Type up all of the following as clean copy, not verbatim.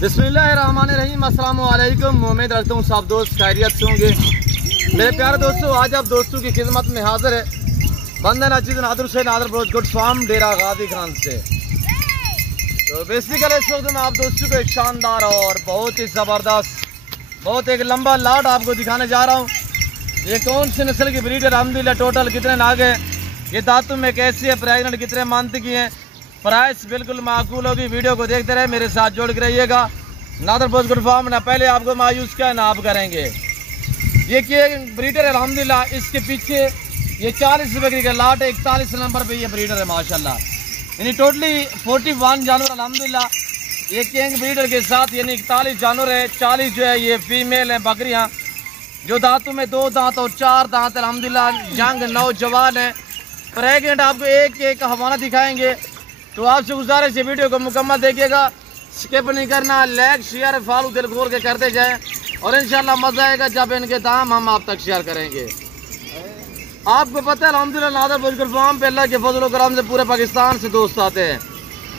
बिस्मिल्लाहिर्रहमानिर्रहीम, अस्सलाम वालेकुम। उम्मीद रखता हूँ सब दोस्त खैरियत से होंगे। मेरे प्यारे दोस्तों, आज आप दोस्तों की खिदमत में हाजिर है बंदन अजीज नादर हुसैन नादर ब्रोच गुड फार्म डेरा गाजी खान से। तो बेसिकली इस वक्त मैं आप दोस्तों को एक शानदार और बहुत ही ज़बरदस्त, बहुत एक लंबा लाट आपको दिखाने जा रहा हूँ। ये कौन सी नस्ल की ब्रीड है, अल्हम्दुलिल्लाह टोटल कितने नाग हैं, ये दांतों में कैसी है, प्रेगनेंट कितने मंथ की हैं, प्राइस बिल्कुल माकूल होगी। वीडियो को देखते रहे, मेरे साथ जोड़ के रहिएगा। नादर ब्रोच गुड फार्म ना पहले आपको मायूस क्या ना आप करेंगे। ये कि ब्रीडर है अल्हम्दुलिल्लाह, इसके पीछे ये 40 बकरी का लाट है, 41 नंबर पे ये ब्रीडर है माशाल्लाह। यानी टोटली 41 जानवर अल्हम्दुलिल्लाह ये किंग ब्रीडर के साथ, यानी 41 जानवर है। 40 जो है ये फीमेल हैं बकरियां, जो दांतों में 2 दांत और 4 दांत अल्हम्दुलिल्लाह, यंग नौजवान है, प्रेगनेंट। आपको एक एक हवाना दिखाएंगे, तो आपसे गुजारिश है वीडियो को मुकम्मल देखिएगा, स्किप नहीं करना। लाइक शेयर फॉलो दिल खोल के करते जाएं और इंशाल्लाह मजा आएगा जब इनके दाम हम आप तक शेयर करेंगे। आपको पता है अल्हम्दुलिल्लाह नादर ब्रोच गुड फार्म पे अल्लाह के फजल और करम से पूरे पाकिस्तान से दोस्त आते हैं।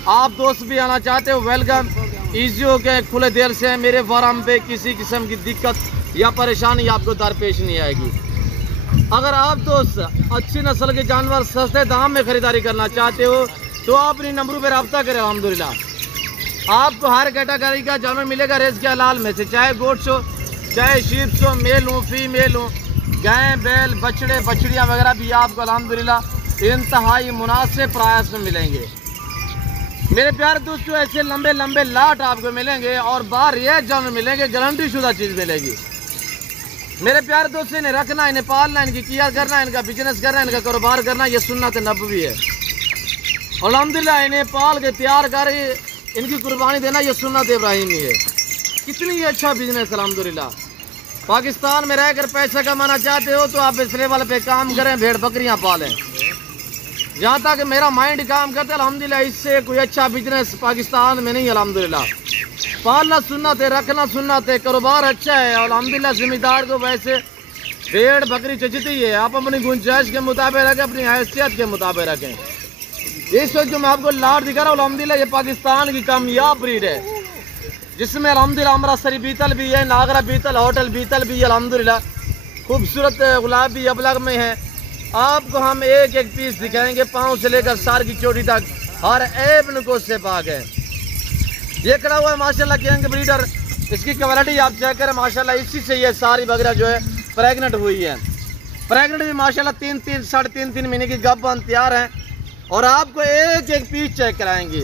आप दोस्त भी आना चाहते हो, वेलकम, ईजी हो के खुले दिल से मेरे फार्म पे किसी किस्म की दिक्कत या परेशानी आपको दरपेश नहीं आएगी। अगर आप दोस्त अच्छी नस्ल के जानवर सस्ते दाम में खरीदारी करना चाहते हो तो आप अपनी नंबरों पर रब्ता करें। अल्हम्दुलिल्लाह आपको हर कैटेगरी का जानवर मिलेगा रेस के हलाल में से, चाहे गोट्स हो, चाहे शीप्स हो, मेल हो फीमेल हो, गाय बैल बछड़े बछड़ियाँ वगैरह भी आपको अल्हम्दुलिल्लाह इंतहाई मुनासिब प्राइस में मिलेंगे। मेरे प्यारे दोस्तों, ऐसे लंबे लंबे लाट आपको मिलेंगे और बाहर ये जानवर मिलेंगे, गारंटी शुदा चीज़ मिलेगी। मेरे प्यारे दोस्तों, इन्हें रखना, इन्हें पालना, इनकी केयर करना, इनका बिजनेस करना, इनका कारोबार करना, ये सुन्नत नबवी है। अल्हम्दुलिल्लाह इन्हें पाल के तैयार कर इनकी कुर्बानी देना ये सुन्नत इब्राहिमी है। कितनी अच्छा बिजनेस अल्हम्दुलिल्लाह। पाकिस्तान में रहकर पैसा कमाना चाहते हो तो आप इस लेवल पे काम करें, भेड़ बकरियां पालें। जहाँ तक मेरा माइंड काम करता है अल्हम्दुलिल्लाह, इससे कोई अच्छा बिजनेस पाकिस्तान में नहीं है। अल्हम्दुलिल्लाह पालना सुन्नत है, रखना सुन्नत है, कारोबार अच्छा है। और अल्हम्दुलिल्लाह जिम्मेदार को वैसे भेड़ बकरी चचती है, आप अपनी गुंजाइश के मुताबिक रखें, अपनी हैसियत के मुताबिक रखें। इस वक्त जो मैं आपको लाट दिखा रहा हूँ अल्हम्दुलिल्लाह ये पाकिस्तान की कामयाब ब्रीड है, जिसमें अल्हम्दुलिल्लाह अमृतसरी बीतल भी है, नागरा बीतल, होटल बीतल भी है। अल्हम्दुलिल्लाह खूबसूरत गुलाबी अबलग में है। आपको हम एक एक पीस दिखाएंगे, पाँव से लेकर सार की चोटी तक हर ऐब नको से पाक है। ये खड़ा हुआ है माशाल्लाह किंग ब्रीडर, इसकी क्वालिटी आप चेक करें माशाल्लाह। इसी से ये सारी बकरियां जो है प्रेगनेंट हुई है। प्रेगनेंट भी माशाल्लाह 3 साढ़े 3 महीने की गब्बन तैयार है। और आपको एक एक पीस चेक कराएंगे,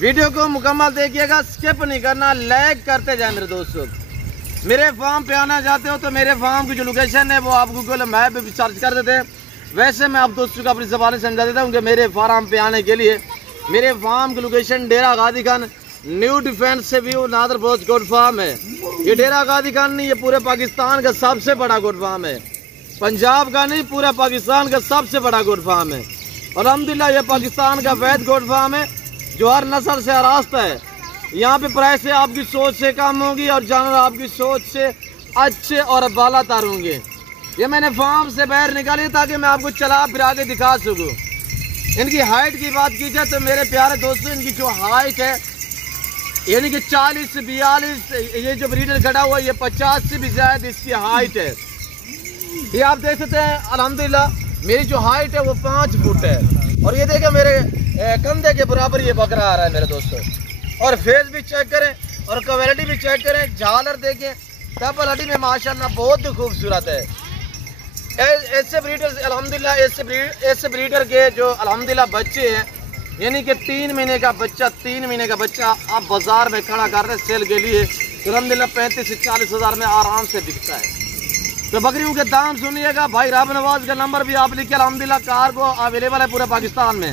वीडियो को मुकम्मल देखिएगा, स्किप नहीं करना, लाइक करते जाए। मेरे दोस्तों, मेरे फार्म पे आना चाहते हो तो मेरे फार्म की जो लोकेशन है वो आप गूगल मैप पे सर्च कर देते हैं। वैसे मैं आप दोस्तों को अपनी ज़बान समझा देता हूँ कि मेरे फार्म पे आने के लिए मेरे फार्म की location Dera Ghazi Khan new defence से व्यू नादर ब्रोच गुड फार्म है। ये डेरा गाजी खान नहीं, ये पूरे पाकिस्तान का सबसे बड़ा गुड फार्म है, पंजाब का नहीं, पूरा पाकिस्तान का सबसे बड़ा गुड फार्म है। अल्हम्दुलिल्लाह ये पाकिस्तान का वैद गोट फार्म है जो हर नस्ल से आरास्ता है। यहाँ पे प्राइस आपकी सोच से कम होगी और जानवर आपकी सोच से अच्छे और बालातर होंगे। ये मैंने फार्म से बाहर निकाली ताकि मैं आपको चला फिर आगे दिखा सकूँ। इनकी हाइट की बात की जाए तो मेरे प्यारे दोस्तों, इनकी जो हाइट है यानी कि 40-42, ये जो ब्रीडर खड़ा हुआ है ये 50 से भी ज़्यादा इसकी हाइट है। ये आप देख सकते हैं अल्हम्दुलिल्लाह मेरी जो हाइट है वो 5 फुट है। और ये देखें मेरे कंधे के बराबर ये बकरा आ रहा है मेरे दोस्तों। और फेस भी चेक करें और क्वालिटी भी चेक करें, झालर देखें, क्वालिटी में माशाल्लाह बहुत खूबसूरत है। ऐसे ब्रीडर अल्हम्दुलिल्लाह ऐसे ब्रीडर के जो अल्हम्दुलिल्लाह बच्चे हैं, यानी कि 3 महीने का बच्चा आप बाजार में खड़ा कर रहे सेल के लिए तो अल्हम्दुलिल्लाह 35 से 40 हज़ार में आराम से बिकता है। तो बकरियों के दाम सुनिएगा। भाई राब नवाज का नंबर भी आप लिखिए, अल्हम्दुलिल्लाह कार्गो अवेलेबल है पूरे पाकिस्तान में।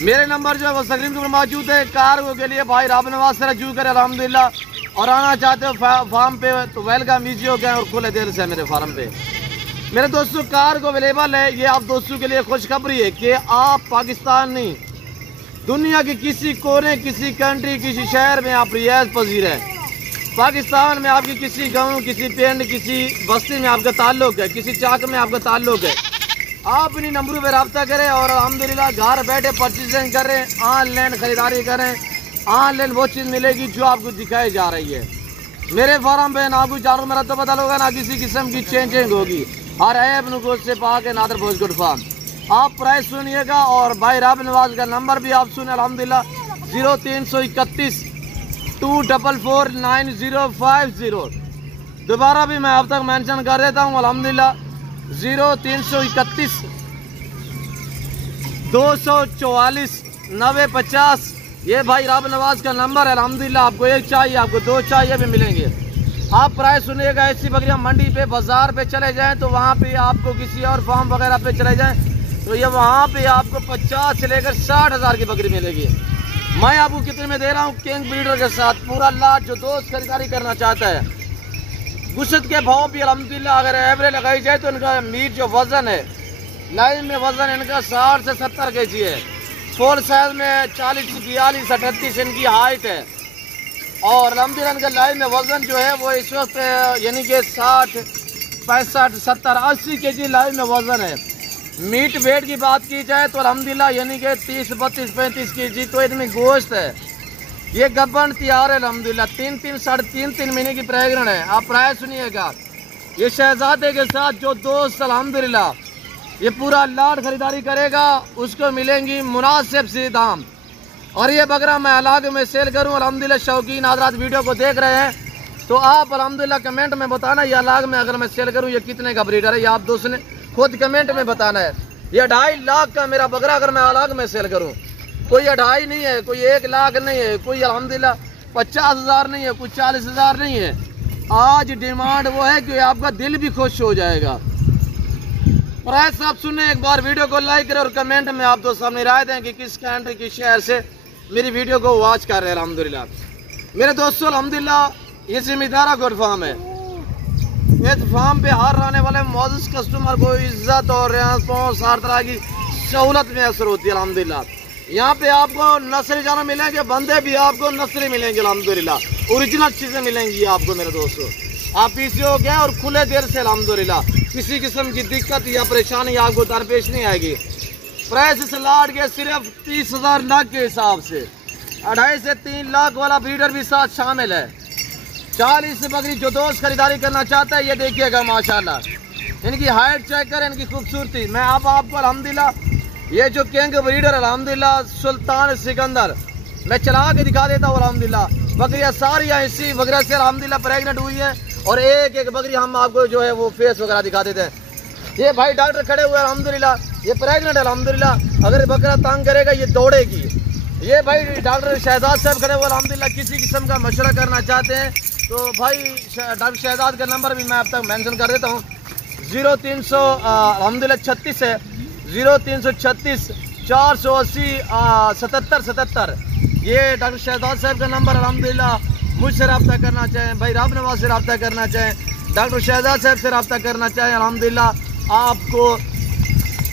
मेरे नंबर जो है वो स्क्रीन पर मौजूद है। कार्गो के लिए भाई राब नवाज से रजू करें अल्हम्दुलिल्लाह। और आना चाहते हो फार्म पे तो वेलकम, ईजी हो गए और खुले दिल से मेरे फार्म पे। मेरे दोस्तों कार्गो अवेलेबल है। ये आप दोस्तों के लिए खुशखबरी है कि आप पाकिस्तान नहीं, दुनिया के किसी कोने, किसी कंट्री, किसी शहर में आप रियायत पजीर है। पाकिस्तान में आपकी किसी गांव, किसी पिंड, किसी बस्ती में आपका ताल्लुक है, किसी चाक में आपका ताल्लुक है, आप इन्हीं नंबरों पर रब्ता करें और अल्हम्दुलिल्लाह घर बैठे परचेजिंग करें, ऑनलाइन ख़रीदारी करें, ऑनलाइन वो चीज़ मिलेगी जो आपको दिखाई जा रही है। मेरे फार्म पे ना कोई जानवर मेरा तो बदल होगा, ना किसी किस्म की चेंजिंग होगी। और ऐप नुगोश से पाके नादर भोज गुड फार्म। आप प्राइस सुनिएगा और भाई राब नवाज का नंबर भी आप सुने अल्हम्दुलिल्लाह 0331 244 9050। दोबारा भी मैं अब तक मेंशन कर देता हूँ अल्हम्दुलिल्लाह 0331 244 9050। ये भाई राब नवाज का नंबर है अल्हम्दुलिल्लाह। आपको एक चाहिए, आपको दो चाहिए भी मिलेंगे। आप प्राइस सुनिएगा। ऐसी बकरियां मंडी पे बाजार पे चले जाएं तो वहाँ पे आपको किसी और फार्म वगैरह पे चले जाएं तो ये वहाँ पे आपको 50 से लेकर 60 हज़ार की बकरी मिलेगी। मैं आपको कितने में दे रहा हूँ किंग ब्रीडर के साथ पूरा लाट। जो दोस्त खरीदारी करना चाहता है गुश्त के भाव भी अल्हम्दुलिल्लाह अगर एवरेज लगाई जाए तो इनका मीट जो वजन है लाइन में वजन इनका 60 से 70 kg है। फुल साइज में 40 42 38 इनकी हाइट है। और अल्हम्दुलिल्लाह इनका लाइन में वजन जो है वो इस वक्त यानी कि 60 65 70 80 kg लाइन में वजन है। मीट वेट की बात की जाए तो अल्हम्दुलिल्लाह यानी कि 30 32 35 kg तो इनमें गोश्त है। ये गब्बन तैयार है अल्हम्दुलिल्लाह 3 साढ़े 3 महीने की प्रेग्नेंट है। आप प्राइस सुनिएगा। ये शहजादे के साथ जो दोस्त अल्हम्दुलिल्लाह ये पूरा लाट खरीदारी करेगा उसको मिलेंगी मुनासिब से दाम। और ये बकरा मैं अलग में सेल करूँ अल्हम्दुलिल्लाह शौकीन हज़रात वीडियो को देख रहे हैं तो आप अल्हम्दुलिल्लाह कमेंट में बताना ये अलग में अगर मैं सेल करूँ ये कितने का ब्रीडर है। ये आप दोस्त ने खुद कमेंट में बताना है। ये 2.5 लाख का मेरा बकरा अगर मैं अलग में सेल करूँ कोई 2.5 नहीं है, कोई 1 लाख नहीं है, कोई अल्हम्दुलिल्लाह 50 हज़ार नहीं है, कोई 40 हज़ार नहीं है। आज डिमांड वो है कि आपका दिल भी खुश हो जाएगा। प्राइस आप सुने एक बार वीडियो को लाइक करें और कमेंट में आप दोस्त सामने राय दें कि किस कंट्री किस शहर से मेरी वीडियो को वॉच कर रहे हैं। अल्हम्दुलिल्लाह मेरे दोस्तों अल्हम्दुलिल्लाह ये ज़िम्मेदारा गुड फार्म है। इस फार्म पे हर आने वाले मौजूद कस्टमर को इज्जत और रिस्पॉन्स हर तरह की सहूलत मैसर होती है अल्हम्दुलिल्लाह। यहाँ पे आपको नस्ली जानवर मिलेंगे, बंदे भी आपको नस्ली मिलेंगे अल्हम्दुलिल्लाह। ओरिजिनल चीज़ें मिलेंगी आपको मेरे दोस्तों। आप पीछे हो गए और खुले दिल से अल्हम्दुलिल्लाह किसी किस्म की दिक्कत या परेशानी आपको दरपेश नहीं आएगी। प्राइस इस लाट के सिर्फ 30,000 लाख के हिसाब से 2.5 से 3 लाख वाला ब्रीडर भी साथ शामिल है। 40 बकरी जो दोस्त खरीदारी करना चाहता है ये देखिएगा माशाल्लाह इनकी हाइट चेक करें, इनकी खूबसूरती। मैं अब आपको अल्हम्दुलिल्लाह ये जो किंग ब्रीडर अल्हम्दुलिल्लाह सुल्तान सिकंदर मैं चला के दिखा देता हूँ अल्हम्दुलिल्लाह। बकरियाँ सारी इसी बकरिया से अल्हम्दुलिल्लाह प्रेगनेंट हुई है और एक एक बकरी हम आपको जो है वो फेस वगैरह दिखा देते हैं। ये भाई डॉक्टर खड़े हुए अल्हम्दुलिल्लाह, ये प्रेग्नेंट है अल्हम्दुलिल्लाह। अगर बकरा तंग करेगा ये दौड़ेगी। ये भाई डॉक्टर शहजाद साहब खड़े हुए अल्हम्दुलिल्लाह। किसी किस्म का मशवरा करना चाहते हैं तो भाई डॉक्टर शहजाद का नंबर भी मैं अब तक मेंशन कर देता हूँ 0300 अल्हम्दुलिल्लाह 36 है 0336 480 77 77। ये डॉक्टर शहजाद साहब का नंबर अल्हम्दुलिल्लाह। मुझसे रब्ता करना चाहें भाई राब नवाज से रब्ता करना चाहें, डॉक्टर शहजाद साहब से रब्ता करना चाहें अल्हम्दुलिल्लाह आपको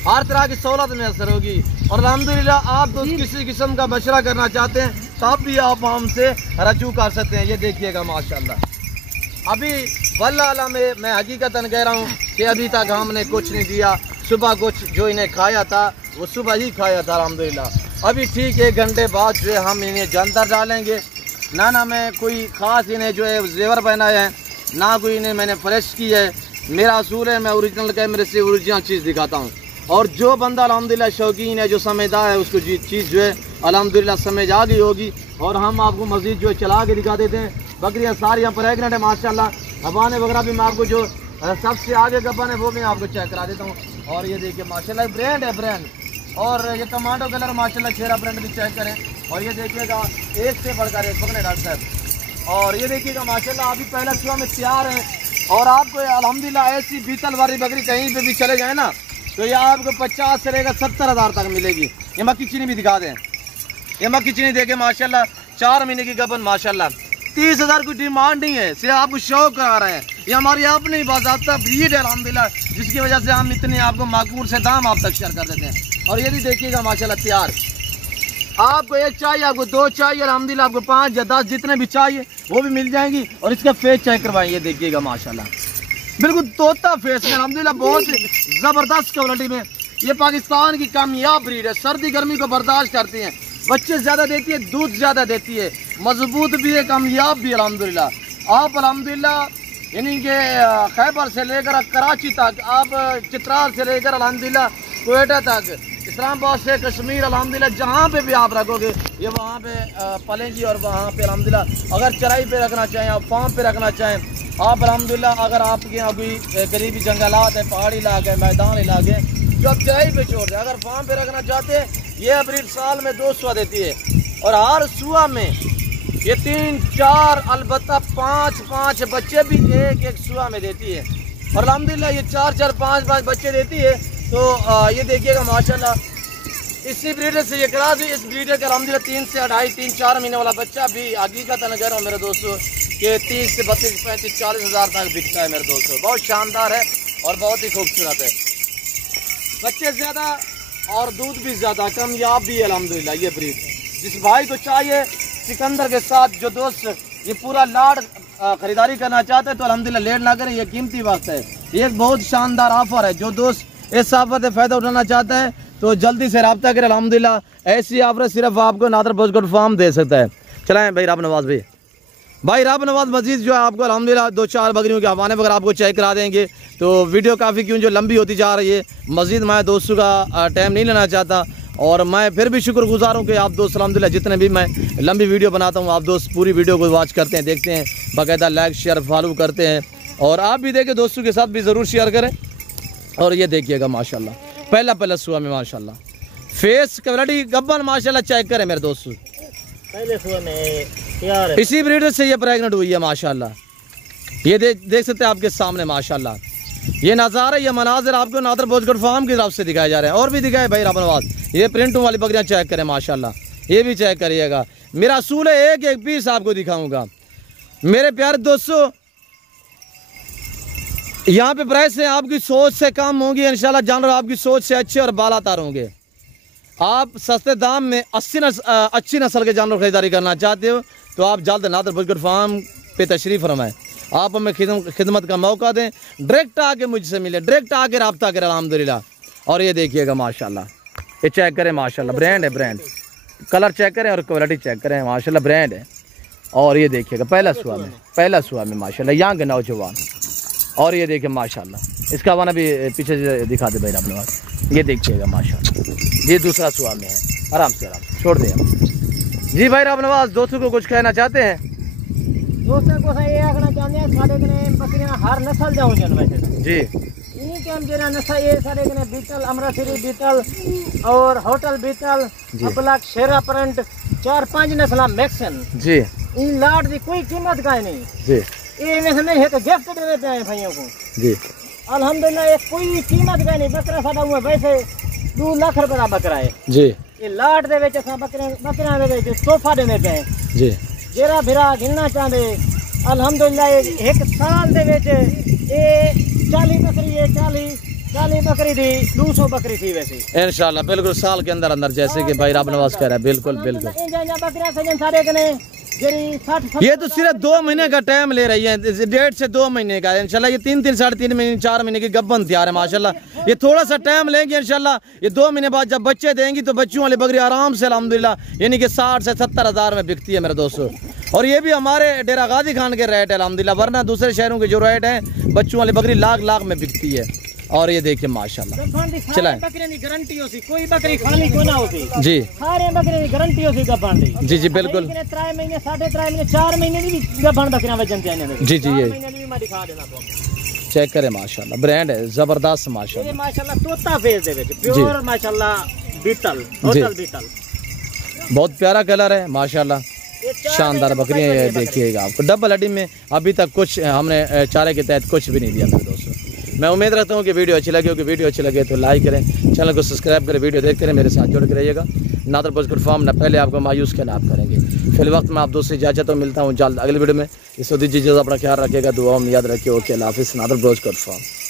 हर तरह की सहूलत मैसर होगी। और अल्हम्दुलिल्लाह आप तो किसी किस्म का मशवरा करना चाहते हैं तब भी आप हमसे रजू कर सकते हैं। ये देखिएगा माशाल्लाह। अभी वल्लाह में मैं हकीकतन कह रहा हूँ कि अभी तक हमने कुछ नहीं दिया। सुबह कुछ जो इन्हें खाया था वो सुबह ही खाया था अल्हम्दुलिल्लाह। अभी ठीक 1 घंटे बाद जो है हम इन्हें जंतर डालेंगे। ना मैं कोई ख़ास इन्हें जो है जेवर पहनाए हैं, ना कोई इन्हें मैंने फ्रेश की है। मेरा असूल है मैं ओरिजिनल कैमरे से ओरिजिनल चीज़ दिखाता हूँ। और जो बंदा अल्हम्दुलिल्लाह शौकीन है जो समझदार है उसको चीज़ जो है अल्हम्दुलिल्लाह समझ आ गई होगी। और हम आपको मज़ीद जो है चला के दिखा देते हैं। बकरियाँ सारी यहाँ प्रेगनेंट है माशाल्लाह। गब्बाने वगैरह भी मैं आपको जो सबसे आगे गब्बाने वो मैं आपको चेक करा देता हूँ। और ये देखिए माशाल्लाह ब्रांड है ब्रांड। और ये टमाटो कलर माशाल्लाह चेहरा ब्रांड भी चेक करें। और ये देखिएगा एक से बढ़कर एक पकड़े डॉक्टर साहब। और ये देखिएगा माशाल्लाह अभी पहला सुबह में तैयार है। और आपको अल्हम्दुलिल्लाह ऐसी बीतल वाली बकरी कहीं पे भी चले जाए ना तो ये आपको 50 से लेकर 70 हज़ार तक मिलेगी। ये मक्की चीनी भी दिखा दें। ये मक्की चीनी देखे माशाल्लाह 4 महीने की गबन माशाल्लाह। 30,000 की डिमांड नहीं है, सिर्फ आपको शौक करा रहे हैं। ये हमारी अपनी बाज़ाब्ता ब्रीड है अल्हम्दुलिल्लाह जिसकी वजह से हम इतने आपको माकूल से दाम आप तक शेयर कर देते हैं। और ये भी देखिएगा माशाल्लाह तैयार। आपको 1 चाहिए, आपको 2 चाहिए, अल्हम्दुलिल्लाह आपको 5 या 10 जितने भी चाहिए वो भी मिल जाएंगी। और इसका फेस चेक करवाइए, देखिएगा माशाल्लाह बिल्कुल तोता फेस में अल्हम्दुलिल्लाह बहुत ज़बरदस्त क्वालिटी में। ये पाकिस्तान की कामयाब ब्रीड है, सर्दी गर्मी को बर्दाश्त करती हैं। बच्चे ज़्यादा देती है, दूध ज़्यादा देती है, मजबूत भी है, कामयाब भी अल्हम्दुलिल्लाह। आप अल्हम्दुलिल्लाह यानी कि खैबर से लेकर कराची तक, आप चित्राल से लेकर अल्हम्दुलिल्लाह कोयटा तक, इस्लामाबाद से कश्मीर, अल्हम्दुलिल्लाह जहाँ पे भी आप रखोगे ये वहाँ पे पलेंगी। और वहाँ पे अल्हम्दुलिल्लाह अगर चराई पे रखना चाहें, आप फार्म पे रखना चाहें आप अल्हम्दुलिल्लाह, अगर आपके यहाँ कोई करीबी जंगलात है, पहाड़ी इलाके, मैदान इलाके, जो आप चराई पे छोड़ दें, अगर फार्म पे रखना चाहते हैं ये ब्रीड साल में 2 सुआ देती है। और हर सुआ में ये 3, 4 अलबत्ता 5 बच्चे भी एक सुआ में देती है। और अल्हम्दुलिल्लाह ये 4, 5 बच्चे देती है। तो ये देखिएगा माशाल्लाह, इसी ब्रीडर से ये करा दी। इस ब्रीडर का अल्हम्दुलिल्लाह 3 से 2.5, 3-4 महीने वाला बच्चा भी हकीकतन कह रहा हूँ मेरे दोस्तों कि 30 से 32, 35, 40 हज़ार तक बिकता है मेरे दोस्तों। बहुत शानदार है और बहुत ही खूबसूरत है। बच्चे ज़्यादा और दूध भी ज़्यादा, कामयाब भी है अल्हम्दुलिल्लाह ये ब्रीड। जिस भाई को चाहिए सिकंदर के साथ, जो दोस्त ये पूरा लाड ख़रीदारी करना चाहते हैं तो अल्हम्दुलिल्लाह लेट ना करें, ये कीमती वक्त है। ये एक बहुत शानदार ऑफ़र है। जो दोस्त इस ऑफ़र से फ़ायदा उठाना चाहता है तो जल्दी से रब्ता करें। अल्हम्दुलिल्लाह ऐसी ऑफर सिर्फ आपको नादर पोस्टकोड फार्म दे सकता है। चलाएँ भाई राब नवाज भाई राब नवाज मजीद जो है आपको अल्हम्दुलिल्लाह 2-4 बकरियों के हवाले पर अगर आपको चेक करा देंगे तो वीडियो काफ़ी क्यों जो लंबी होती जा रही है। मजीद मैं दोस्तों का टाइम नहीं लेना चाहता और मैं फिर भी शुक्रगुजार हूँ कि आप दोस्त अल्हम्दुलिल्लाह जितने भी मैं लंबी वीडियो बनाता हूँ आप दोस्त पूरी वीडियो को वॉच करते हैं, देखते हैं, बाकायदा लाइक शेयर फॉलो करते हैं। और आप भी देखें, दोस्तों के साथ भी ज़रूर शेयर करें। और ये देखिएगा माशाल्लाह पहला सुआ में माशाल्लाह फेस क्वालिटी गब्बन माशाल्लाह चेक करें मेरे दोस्तों। पहले सुआ में यार इसी ब्रीडर से ये प्रेग्नेंट हुई है माशाल्लाह। ये देख सकते हैं आपके सामने माशाल्लाह। ये नज़ारा, ये मनाजिर आपको नादर पोस्टकोड फार्म की तरफ से दिखाए जा रहे हैं। और भी दिखाए भाई राब नवाज, ये प्रिंटों वाली बकरियां चेक करें माशाल्लाह, ये भी चेक करिएगा। मेरा असूल है एक पीस आपको दिखाऊंगा मेरे प्यारे दोस्तों। यहाँ पे प्राइस है आपकी सोच से कम होंगी इंशाल्लाह, जानवर आपकी सोच से अच्छे और बालातर होंगे। आप सस्ते दाम में अच्छी नस्ल के जानवर खरीदारी करना चाहते हो तो आप जल्द नादर पोस्टकोड फार्म पे तशरीफ़ फरमाएं। आप हमें खिदमत का मौका दें, डायरेक्ट आके मुझसे मिले, डायरेक्ट आके रब्ता करें अल्हम्दुलिल्लाह। और ये देखिएगा माशाल्लाह, ये चेक करें माशाल्लाह, ब्रांड है, ब्रांड कलर चेक करें और क्वालिटी चेक करें माशाल्लाह, ब्रांड है। और ये देखिएगा पहला सुआ में माशाल्लाह यंग नौजवान। और ये देखिए माशाल्लाह, इसका वाना भी पीछे से दिखा दे भाई अपने पास, ये देखिएगा माशाल्लाह, ये दूसरा सुआ में है। आराम से छोड़ दें जी भाई राब नवाज। दोस्तों को कुछ कहना चाहते हैं? दोस्तों को ये आखना चाहते हैं साढ़े कने बकरियां हर नस्ल जाऊँ वैसे जी इन्हीं टाइम जो नस्ल ये साढ़े कने बीटल, अमृतसरी बीटल और होटल बीटल, अपलक, शेरा प्रिंट 4-5 नस्ल मैक्सन जी। इन लाट की कोई कीमत का नहीं जी, ये में है तो गिफ्ट दे देते हैं भाइयों को जी अल्हम्दुलिल्लाह। ये कोई कीमत का नहीं, बकरा साडा हुआ वैसे 2 लाख रुपए का बकरा है जी। ये लाट दे विच असां बकरियां दे विच तोहफा देने पे जी। जेरा भिरा गिनना चाहते अल्हम्दुलिल्लाह एक साल दे विच ये 40 बकरी है, 40 बकरी थी 200 बकरी थी वैसे इंशाल्लाह बिल्कुल साल के अंदर अंदर, जैसे कि भाई राब नवाज कह रहा है। बिल्कुल बिल्कुल बकरियां सजन सारे कने ये तो सिर्फ 2 महीने का टाइम ले रही है, 1.5 से 2 महीने का इंशाल्लाह। ये 3, साढ़े 3 महीने 4 महीने की गब्बन तैयार है माशाल्लाह। ये थोड़ा सा टाइम लेंगे इंशाल्लाह। ये 2 महीने बाद जब बच्चे देंगी तो बच्चों वाली बकरी आराम से अल्हम्दुलिल्लाह यानी कि 60 से 70 हज़ार में बिकती है मेरे दोस्तों। और ये भी हमारे डेरा गाजी खान के रेट है अल्हम्दुलिल्लाह, वरना दूसरे शहरों के जो रेट हैं बच्चों वाली बकरी लाख में बिकती है। और ये देखिए माशाल्लाह चलाएं। गारंटी होती, कोई बकरी खाली को ना होती जी, सारे बकरे की गारंटी होती गब्बन दी जी जी बिल्कुल। 3 महीने 3.5 महीने 4 महीने की गब्बन बकरियां वजन चाहिए जी जी। ये भी मैं दिखा देना आपको, चेक करें माशाल्लाह, ब्रांड है जबरदस्त माशाल्लाह। ये माशाल्लाह तोता फेस दे विच प्योर माशाल्लाह बीटल, होटल बीटल, बहुत प्यारा कलर है माशाल्लाह, शानदार बकरियां। ये देखिएगा आपको डबल हड्डी में अभी तक कुछ हमने चारे के तहत कुछ भी नहीं दिया मेरे दोस्तों। मैं उम्मीद रखता हूँ कि वीडियो अच्छी लगी होगी। वीडियो अच्छी लगे तो लाइक करें, चैनल को सब्सक्राइब करें, वीडियो देखते रहें, मेरे साथ जुड़ के रहिएगा। नादर पोस्टकोड फार्म न पहले आपको मायूस के नाम करेंगे। फिल वक्त मैं आप दोस्तों से इजाज़त मिलता हूँ जल्द अगले वीडियो में। इस वक्त अपना ख्याल रखिएगा, दुआ में याद रखिए। ओके अल्लाह हाफिज़। Nadir postcode farm.